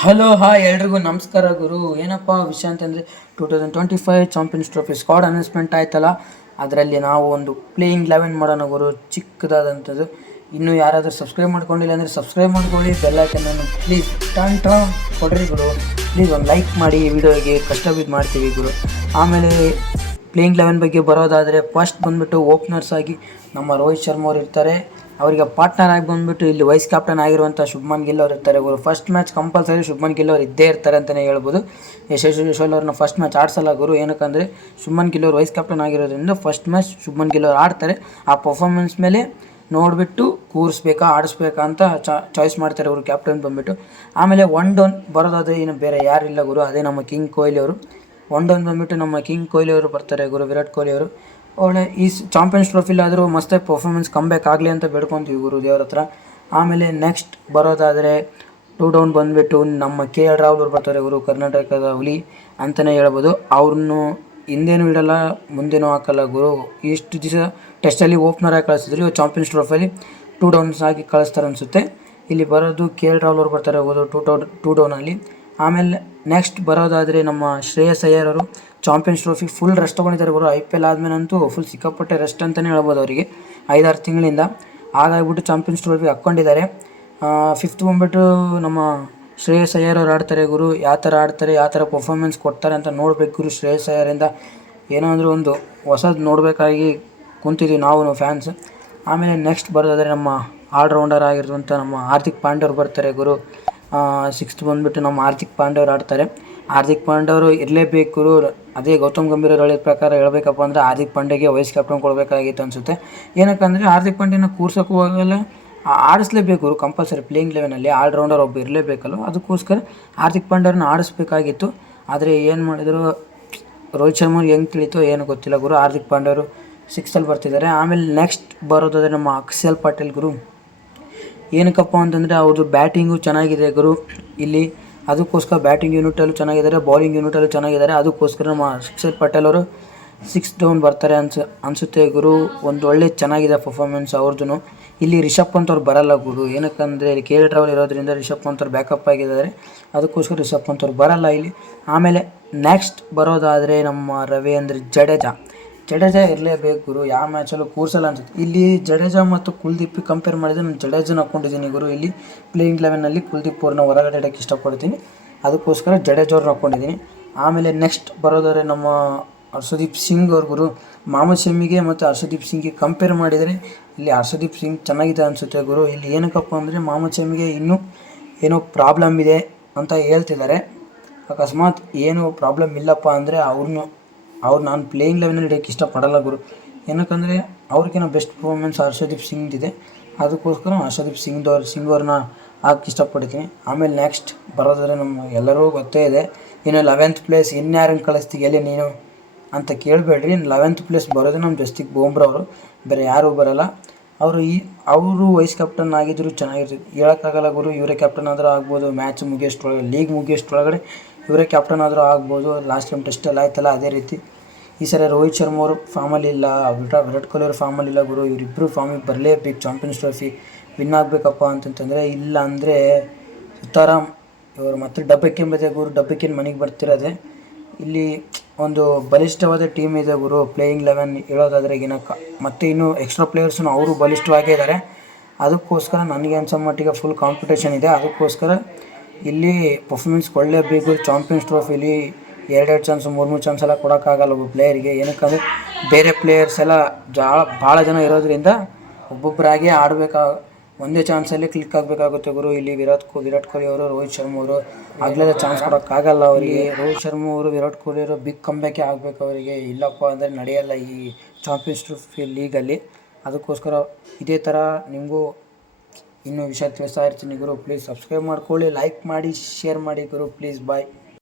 Hello hi ಎಲ್ರಿಗೂ ನಮಸ್ಕಾರ ಗುರು. ಏನಪ್ಪ ವಿಷಯ ಅಂತಂದರೆ 2025 ಚಾಂಪಿಯನ್ಸ್ ಟ್ರೋಫಿ ಸ್ಕ್ವಾಡ್ ಅನೌನ್ಸ್ಮೆಂಟ್ ಆಯ್ತಲ್ಲ, ಅದರಲ್ಲಿ ನಾವು ಒಂದು ಪ್ಲೇಯಿಂಗ್ 11 ಮಾಡೋಣ ಗುರು, ಚಿಕ್ಕದಾದಂಥದ್ದು. ಇನ್ನೂ ಯಾರಾದರೂ ಸಬ್ಸ್ಕ್ರೈಬ್ ಮಾಡ್ಕೊಂಡಿಲ್ಲ ಅಂದರೆ ಸಬ್ಸ್ಕ್ರೈಬ್ ಮಾಡ್ಕೊಳ್ಳಿ, ಬೆಲ್ಲೈಕನ್ನು ಪ್ಲೀಸ್ ಟನ್ ಕೊಡ್ರಿ ಗುರು. ಪ್ಲೀಸ್ ಒಂದು ಲೈಕ್ ಮಾಡಿ, ಈ ವಿಡಿಯೋಗೆ ಕಷ್ಟ ಬಿದ್ದು ಮಾಡ್ತೀವಿ ಗುರು. ಆಮೇಲೆ ಪ್ಲೇಯಿಂಗ್ 11 ಬಗ್ಗೆ ಬರೋದಾದರೆ ಫಸ್ಟ್ ಬಂದುಬಿಟ್ಟು ಓಪನರ್ಸ್ ಆಗಿ ನಮ್ಮ ರೋಹಿತ್ ಶರ್ಮಾ ಅವರು ಇರ್ತಾರೆ. ಅವರಿಗೆ ಪಾರ್ಟ್ನರ್ ಆಗಿ ಬಂದುಬಿಟ್ಟು ಇಲ್ಲಿ ವೈಸ್ ಕ್ಯಾಪ್ಟನ್ ಆಗಿರುವಂಥ ಶುಭ್ಮನ್ ಗಿಲ್ ಅವರು ಇರ್ತಾರೆ ಗುರು. First match compulsory Shubman Gill ಅವರು ಇದ್ದೇ ಇರ್ತಾರೆ ಅಂತಲೇ ಹೇಳ್ಬೋದು. ಯಶಸ್ವಿ ಅವ್ರನ್ನ ಫಸ್ಟ್ ಮ್ಯಾಚ್ ಆಡಿಸಲ್ಲ ಗುರು, ಏನಕ್ಕಂದರೆ ಶುಭ್ಮನ್ ಗಿಲ್ ಅವರು ವೈಸ್ ಕ್ಯಾಪ್ಟನ್ ಆಗಿರೋದ್ರಿಂದ ಫಸ್ಟ್ ಮ್ಯಾಚ್ ಶುಭ್ಮನ್ ಗಿಲ್ ಅವರು ಆಡ್ತಾರೆ. ಆ ಪರ್ಫಾರ್ಮೆನ್ಸ್ ಮೇಲೆ ನೋಡಿಬಿಟ್ಟು ಕೂರಿಸ್ಬೇಕಾ ಆಡಿಸ್ಬೇಕಾ ಅಂತ ಚಾಯ್ಸ್ ಮಾಡ್ತಾರೆ ಅವರು ಕ್ಯಾಪ್ಟನ್ ಬಂದುಬಿಟ್ಟು. ಆಮೇಲೆ ಒನ್ ಡೌನ್ ಬರೋದಾದರೆ ಇನ್ನು ಬೇರೆ ಯಾರಿಲ್ಲ ಗುರು, ಅದೇ ನಮ್ಮ ಕಿಂಗ್ ಕೊಹ್ಲಿ ಅವರು. ಒನ್ ಡೌನ್ ಬಂದುಬಿಟ್ಟು ನಮ್ಮ ಕಿಂಗ್ ಕೊಹ್ಲಿ ಅವರು ಬರ್ತಾರೆ ಗುರು, ವಿರಾಟ್ ಕೊಹ್ಲಿ ಅವರು. ಒಳ್ಳೆ ಈ ಚಾಂಪಿಯನ್ಸ್ ಟ್ರೋಫಿಲಾದರೂ ಮಸ್ತಾಗಿ ಪರ್ಫಾರ್ಮೆನ್ಸ್ ಕಮ್ಬ್ಯಾಕ್ ಆಗಲಿ ಅಂತ ಬೇಡ್ಕೊತೀವಿ ಗುರು ದೇವ್ರ ಹತ್ರ. ಆಮೇಲೆ ನೆಕ್ಸ್ಟ್ ಬರೋದಾದರೆ 2 ಡೌನ್ ಬಂದುಬಿಟ್ಟು ನಮ್ಮ KL ರಾಹುಲ್ ಅವ್ರು ಬರ್ತಾರೆ ಗುರು, ಕರ್ನಾಟಕದ ಹುಲಿ ಅಂತಲೇ ಹೇಳ್ಬೋದು. ಅವ್ರನ್ನು ಹಿಂದೇನೂ ಇಡಲ್ಲ ಮುಂದೇನೂ ಹಾಕಲ್ಲ ಗುರು. ಇಷ್ಟು ದಿವಸ ಟೆಸ್ಟಲ್ಲಿ ಓಪನರ್ ಆಗಿ ಕಳಿಸಿದ್ರು, ಚಾಂಪಿಯನ್ಸ್ ಟ್ರೋಫಿಯಲ್ಲಿ 2 ಡೌನ್ಸ್ ಆಗಿ ಕಳಿಸ್ತಾರೆ ಅನಿಸುತ್ತೆ. ಇಲ್ಲಿ ಬರೋದು KL ರಾಹುಲ್ ಅವ್ರು ಬರ್ತಾರೆ ಹೋಗೋದು 2 ಡೌನಲ್ಲಿ. ಆಮೇಲೆ ನೆಕ್ಸ್ಟ್ ಬರೋದಾದರೆ ನಮ್ಮ ಶ್ರೇಯಸ್ ಅಯ್ಯರ್ ಅವರು ಚಾಂಪಿಯನ್ಸ್ ಟ್ರೋಫಿ ಫುಲ್ ರೆಸ್ಟ್ ತೊಗೊಂಡಿದ್ದಾರೆ ಗುರು. IPL ಆದಮೇಲಂತೂ ಫುಲ್ ಸಿಕ್ಕಾಪಟ್ಟೆ ರೆಸ್ಟ್ ಅಂತಲೇ ಹೇಳ್ಬೋದು ಅವರಿಗೆ, 5-6 ತಿಂಗಳಿಂದ. ಹಾಗಾಗಿಬಿಟ್ಟು ಚಾಂಪಿಯನ್ಸ್ ಟ್ರೋಫಿ ಹಾಕ್ಕೊಂಡಿದ್ದಾರೆ. ಫಿಫ್ತ್ ಬಂದುಬಿಟ್ಟು ನಮ್ಮ ಶ್ರೇಯಸ್ ಅಯ್ಯರ್ ಅವ್ರು ಆಡ್ತಾರೆ ಗುರು. ಯಾವ ಥರ ಆಡ್ತಾರೆ, ಯಾವ ಥರ ಪರ್ಫಾರ್ಮೆನ್ಸ್ ಕೊಡ್ತಾರೆ ಅಂತ ನೋಡ್ಬೇಕು ಗುರು. ಶ್ರೇಯಸ್ ಅಯ್ಯರಿಂದ ಏನೋ ಅಂದರೂ ಒಂದು ಹೊಸದು ನೋಡಬೇಕಾಗಿ ಕುಂತಿದ್ದೀವಿ ನಾವು ಫ್ಯಾನ್ಸ್. ಆಮೇಲೆ ನೆಕ್ಸ್ಟ್ ಬರೋದಾದರೆ ನಮ್ಮ ಆಲ್ರೌಂಡರ್ ಆಗಿರುವಂಥ ನಮ್ಮ ಹಾರ್ದಿಕ್ ಪಾಂಡ್ಯ ಅವ್ರು ಬರ್ತಾರೆ ಗುರು. ಸಿಕ್ಸ್ತ್ ಬಂದುಬಿಟ್ಟು ನಮ್ಮ ಹಾರ್ದಿಕ್ ಪಾಂಡ್ಯ ಅವ್ರು ಆಡ್ತಾರೆ. ಹಾರ್ದಿಕ್ ಪಾಂಡ್ಯ ಅವರು ಇರಲೇಬೇಕು ಗುರು. ಅದೇ ಗೌತಮ್ ಗಂಭೀರ್ ಅವ್ರು ಹೇಳಿದ ಪ್ರಕಾರ ಹೇಳಬೇಕಪ್ಪ ಅಂದರೆ ಹಾರ್ದಿಕ್ ಪಾಂಡ್ಯಗೆ ವೈಸ್ ಕ್ಯಾಪ್ಟನ್ ಕೊಡಬೇಕಾಗಿತ್ತು ಅನಿಸುತ್ತೆ. ಏನಕ್ಕಂದರೆ ಹಾರ್ದಿಕ್ ಪಾಂಡ್ಯನ ಕೂರ್ಸೋಕ್ಕೂ ಹೋಗಲ್ಲ, ಆಡಿಸ್ಲೇಬೇಕು ಗುರು ಕಂಪಲ್ಸರಿ. ಪ್ಲೇಯಿಂಗ್ 11ಅಲ್ಲಿ ಆಲ್ರೌಂಡರ್ ಒಬ್ಬ ಇರಲೇಬೇಕಲ್ಲ, ಅದಕ್ಕೋಸ್ಕರ ಹಾರ್ದಿಕ್ ಪಾಂಡ್ಯವ್ರನ್ನ ಆಡಿಸ್ಬೇಕಾಗಿತ್ತು. ಆದರೆ ಏನು ಮಾಡಿದ್ರು, ರೋಹಿತ್ ಶರ್ಮಾ ಹೆಂಗೆ ತಿಳಿತೋ ಏನು ಗೊತ್ತಿಲ್ಲ ಗುರು. ಹಾರ್ದಿಕ್ ಪಾಂಡ್ಯವರು 6ಲ್ಲಿ ಬರ್ತಿದ್ದಾರೆ. ಆಮೇಲೆ ನೆಕ್ಸ್ಟ್ ಬರೋದಾದರೆ ನಮ್ಮ ಅಕ್ಷಲ್ ಪಟೇಲ್ ಗುರು. ಏನಕ್ಕಪ್ಪ ಅಂತಂದರೆ ಅವ್ರದ್ದು ಬ್ಯಾಟಿಂಗು ಚೆನ್ನಾಗಿದೆ ಗುರು ಇಲ್ಲಿ, ಅದಕ್ಕೋಸ್ಕರ ಬ್ಯಾಟಿಂಗ್ ಯೂನಿಟಲ್ಲೂ ಚೆನ್ನಾಗಿದ್ದಾರೆ, ಬೌಲಿಂಗ್ ಯೂನಿಟಲ್ಲೂ ಚೆನ್ನಾಗಿದ್ದಾರೆ. ಅದಕ್ಕೋಸ್ಕರ ನಮ್ಮ ಅಕ್ಷಲ್ ಪಟೇಲ್ ಅವರು 6 ಡೌನ್ ಬರ್ತಾರೆ ಅನಿಸುತ್ತೆ ಗುರು. ಒಂದು ಒಳ್ಳೆ ಚೆನ್ನಾಗಿದೆ ಪರ್ಫಾರ್ಮೆನ್ಸ್ ಅವ್ರದ್ದು. ಇಲ್ಲಿ ರಿಷಬ್ ಪಂತ್ ಅವ್ರು ಬರಲ್ಲ ಗುರು, ಏನಕ್ಕಂದರೆ ಇಲ್ಲಿ KL ರಾಹುಲ್ ಇರೋದ್ರಿಂದ ರಿಷಬ್ ಪಂತ್ ಅವ್ರು ಬ್ಯಾಕಪ್ ಆಗಿದ್ದಾರೆ, ಅದಕ್ಕೋಸ್ಕರ ರಿಷಬ್ ಪಂತ್ ಅವ್ರು ಬರಲ್ಲ ಇಲ್ಲಿ. ಆಮೇಲೆ ನೆಕ್ಸ್ಟ್ ಬರೋದಾದರೆ ನಮ್ಮ ರವೀಂದ್ರ ಜಡೇಜಾ ಇರಲೇಬೇಕು ಗುರು, ಯಾವ ಮ್ಯಾಚಲ್ಲೂ ಕೂರಿಸಲ್ಲ ಅನ್ಸುತ್ತೆ. ಇಲ್ಲಿ ಜಡೇಜಾ ಮತ್ತು ಕುಲ್ದೀಪ್ ಕಂಪೇರ್ ಮಾಡಿದರೆ ನಾನು ಜಡೇಜನ ಹಾಕ್ಕೊಂಡಿದ್ದೀನಿ ಗುರು. ಇಲ್ಲಿ ಪ್ಲೇಯಿಂಗ್ 11ನಲ್ಲಿ ಕುಲ್ದೀಪ್ ಅವ್ರನ್ನ ಹೊರಗಡೆ ಇಡೋಕ್ಕೆ ಇಷ್ಟಪಡ್ತೀನಿ, ಅದಕ್ಕೋಸ್ಕರ ಜಡೇಜಾ ಅವ್ರನ್ನ ಹಾಕ್ಕೊಂಡಿದ್ದೀನಿ. ಆಮೇಲೆ ನೆಕ್ಸ್ಟ್ ಬರೋದಾದರೆ ನಮ್ಮ ಹರ್ಷದೀಪ್ ಸಿಂಗ್ ಅವ್ರ ಗುರು. ಮೊಹಮ್ಮದ್ ಶಮಿಗೆ ಮತ್ತು ಹರ್ಷದೀಪ್ ಸಿಂಗ್ಗೆ ಕಂಪೇರ್ ಮಾಡಿದರೆ ಇಲ್ಲಿ ಹರ್ಷದೀಪ್ ಸಿಂಗ್ ಚೆನ್ನಾಗಿದೆ ಅನಿಸುತ್ತೆ ಗುರು. ಇಲ್ಲಿ ಏನಕ್ಕಪ್ಪ ಅಂದರೆ ಮೊಹಮ್ಮದ್ ಶಮಿಗೆ ಇನ್ನೂ ಏನೋ ಪ್ರಾಬ್ಲಮ್ ಇದೆ ಅಂತ ಹೇಳ್ತಿದ್ದಾರೆ. ಅಕಸ್ಮಾತ್ ಏನು ಪ್ರಾಬ್ಲಮ್ ಇಲ್ಲಪ್ಪ ಅಂದರೆ ಅವ್ರು ನಾನು ಪ್ಲೇಯಿಂಗ್ 11ನಲ್ಲಿ ಇಡೋಕ್ಕೆ ಇಷ್ಟಪಡಲ್ಲ ಗುರು. ಏನಕ್ಕಂದರೆ ಅವ್ರಿಗೇನೋ ಬೆಸ್ಟ್ ಪರ್ಫಾರ್ಮೆನ್ಸ್ ಹರ್ಷದೀಪ್ ಸಿಂಗ್ದಿದೆ, ಅದಕ್ಕೋಸ್ಕರ ಹರ್ಷದೀಪ್ ಸಿಂಗ್ ಅವ್ರನ್ನ ಹಾಕಿ ಇಷ್ಟಪಡ್ತೀನಿ. ಆಮೇಲೆ ನೆಕ್ಸ್ಟ್ ಬರೋದಾದರೆ ನಮ್ಮ ಎಲ್ಲರೂ ಗೊತ್ತೇ ಇದೆ, ಇನ್ನು 11th ಪ್ಲೇಸ್ ಇನ್ಯಾರನ್ನು ಕಳಿಸ್ತೀವಿ ಎಲ್ಲಿ ನೀನು ಅಂತ ಕೇಳಬೇಡ್ರಿ. 11th ಪ್ಲೇಸ್ ಬರೋದು ನಮ್ಮ ಜಸ್ಟಿಕ್ ಬೂಮ್ರಾ ಅವರು, ಬೇರೆ ಯಾರೂ ಬರೋಲ್ಲ. ಅವರು ವೈಸ್ ಕ್ಯಾಪ್ಟನ್ ಆಗಿದ್ದರೂ ಚೆನ್ನಾಗಿರ್ತಿತ್ತು, ಹೇಳೋಕ್ಕಾಗಲ್ಲ ಗುರು. ಇವರೇ ಕ್ಯಾಪ್ಟನ್ ಆದರೂ ಆಗ್ಬೋದು, ಮ್ಯಾಚ್ ಮುಗಿಯೋಷ್ಟ್ರೊಳಗೆ, ಲೀಗ್ ಮುಗಿಯೋಷ್ಟ್ರೊಳಗಡೆ ಇವರೇ ಕ್ಯಾಪ್ಟನ್ ಆದರೂ ಆಗ್ಬೋದು. ಲಾಸ್ಟ್ ಟೈಮ್ ಟೆಸ್ಟಲ್ಲಿ ಆಯ್ತಲ್ಲ ಅದೇ ರೀತಿ. ಈ ಸರಿ ರೋಹಿತ್ ಶರ್ಮಾ ಅವರು ಫಾರ್ಮಲ್ಲಿಲ್ಲ, ವಿರಾಟ್ ಕೊಹ್ಲಿ ಅವರು ಫಾರ್ಮಲ್ಲಿಲ್ಲ ಗುರು. ಇವರಿಬ್ಬರು ಫಾರ್ಮಿಗೆ ಬರಲೇಬೇಕು, ಚಾಂಪಿಯನ್ಸ್ ಟ್ರೋಫಿ ವಿನ್ ಆಗಬೇಕಪ್ಪ ಅಂತಂತಂದರೆ. ಇಲ್ಲ ಅಂದರೆ ಸುತಾರಾಮ್ ಇವರು ಮತ್ತೆ ಡಬ್ಬಕ್ಕೆಂಬತ್ತೆ ಗುರು, ಡಬ್ಬಕ್ಕೇನು ಮನೆಗೆ ಬರ್ತಿರೋದೆ. ಇಲ್ಲಿ ಒಂದು ಬಲಿಷ್ಠವಾದ ಟೀಮ್ ಇದೆ ಗುರು ಪ್ಲೇಯಿಂಗ್ 11 ಹೇಳೋದಾದರೆ ಮತ್ತು ಇನ್ನೂ ಎಕ್ಸ್ಟ್ರಾ ಪ್ಲೇಯರ್ಸ್ನು ಅವರು ಬಲಿಷ್ಠವಾಗೇ ಇದ್ದಾರೆ. ಅದಕ್ಕೋಸ್ಕರ ನನಗೆ ಅನ್ಸೋ ಮಟ್ಟಿಗೆ ಫುಲ್ ಕಾಂಪಿಟೇಷನ್ ಇದೆ. ಅದಕ್ಕೋಸ್ಕರ ಇಲ್ಲಿ ಪರ್ಫಾರ್ಮೆನ್ಸ್ ಕೊಡಲೇಬೇಕು. ಚಾಂಪಿಯನ್ಸ್ ಟ್ರೋಫಿಲಿ 2 ಚಾನ್ಸು 3 ಚಾನ್ಸ್ ಎಲ್ಲ ಕೊಡೋಕ್ಕಾಗಲ್ಲ ಒಬ್ಬ ಪ್ಲೇಯರಿಗೆ, ಏನಕ್ಕಂದರೆ ಬೇರೆ ಪ್ಲೇಯರ್ಸ್ ಎಲ್ಲ ಭಾಳ ಜನ ಇರೋದ್ರಿಂದ ಒಬ್ಬೊಬ್ಬರಾಗೆ ಒಂದೇ ಚಾನ್ಸಲ್ಲಿ ಕ್ಲಿಕ್ ಆಗಬೇಕಾಗುತ್ತೆ ಗುರು. ಇಲ್ಲಿ ವಿರಾಟ್ ಕೊಹ್ಲಿ ಅವರು, ರೋಹಿತ್ ಶರ್ಮಾ ಅವರು ಆಗಲೇ ಚಾನ್ಸ್ ಕೊಡೋಕ್ಕಾಗಲ್ಲ ಅವರಿಗೆ. ರೋಹಿತ್ ಶರ್ಮಾ ಅವರು, ವಿರಾಟ್ ಕೊಹ್ಲಿ ಅವರು ಬಿಗ್ ಕಂಬ್ಯಾಕೇ ಆಗಬೇಕು ಅವರಿಗೆ, ಇಲ್ಲಪ್ಪ ಅಂದರೆ ನಡೆಯಲ್ಲ ಈ ಚಾಂಪಿಯನ್ಸ್ ಟ್ರೋಫಿ ಲೀಗಲ್ಲಿ. ಅದಕ್ಕೋಸ್ಕರ ಇದೇ ಥರ ನಿಮಗೂ ಇನ್ನೂ ವಿಷಯ ತಿಳಿಸ್ತಾ ಇರ್ತೀನಿ ಗುರು. ಪ್ಲೀಸ್ ಸಬ್ಸ್ಕ್ರೈಬ್ ಮಾಡ್ಕೊಳ್ಳಿ, ಲೈಕ್ ಮಾಡಿ, ಶೇರ್ ಮಾಡಿ ಗುರು, ಪ್ಲೀಸ್ ಬಾಯ್.